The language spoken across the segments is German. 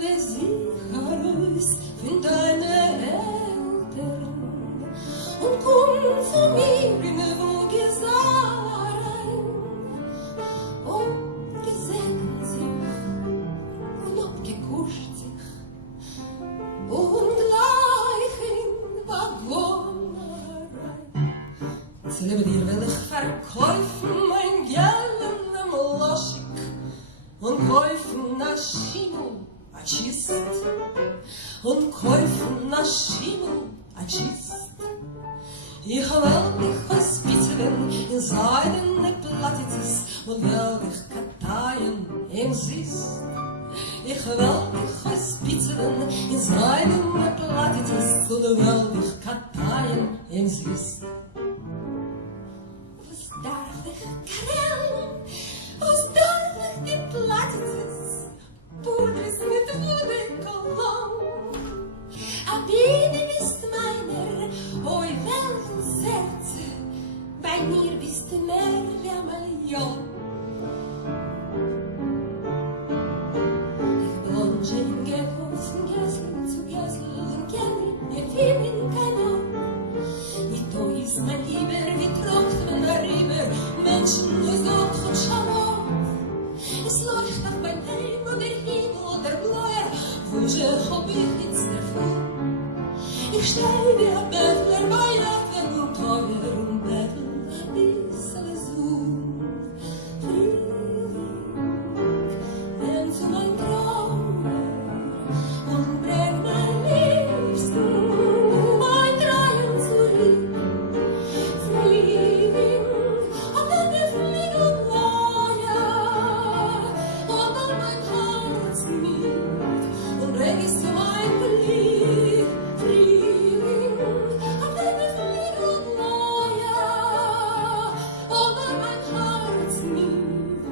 wir sicher aus von deinen Eltern und komm zu mir in wo Gesaren und gesägen sich und abgekuscht sich und gleich in Waggon rein. Sie leben dir will ich verkaufen mein Geld im Loschig und kaufen a Schimmel, a Chist, und kaufen a Schimmel, a Chist. Ich will mich hospitieren in seine Plattitis und will mich kataien im Sist. Ich will mich hospitieren in seine Plattitis und will mich kataien im Sist. Was darf ich krellen? Was darf ich die Plattitis? Pudris mit Wudekolon. A Biene bist meiner, oi welchen Herze. Bei mir bist du mehr wie ein Million. Ich blonge in Gehofs, von Gessel zu Gessel und kenne ihr Team in Kanon. Nicht so ist mein Lieber, wie tropft man darüber, Menschen aus Gott und Schalom. Es leuchtet auf mein Heim und der Himmel und der Bläuer, wo ich hab ich nichts davon. Ich stehe wie ein Bettler bei jedem Teuer und bettel ein bisschen so. Friedrich, nimm zu mein Trauer und bring mein Liebsten, mein Dreien zurück. Friedrich, auf deine Flügel bläuer und an mein Herz mit und bring es zu mein Blick. Friedrich, auf deine Flügel bläuer und an mein Herz mit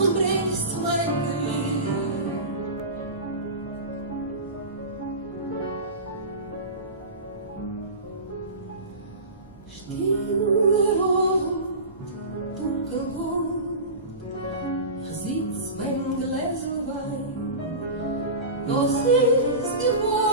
und bring es zu mein Glück. Stille Rot, dunkelrot, ich sitz beim Gläsel Wein, das ist geworden.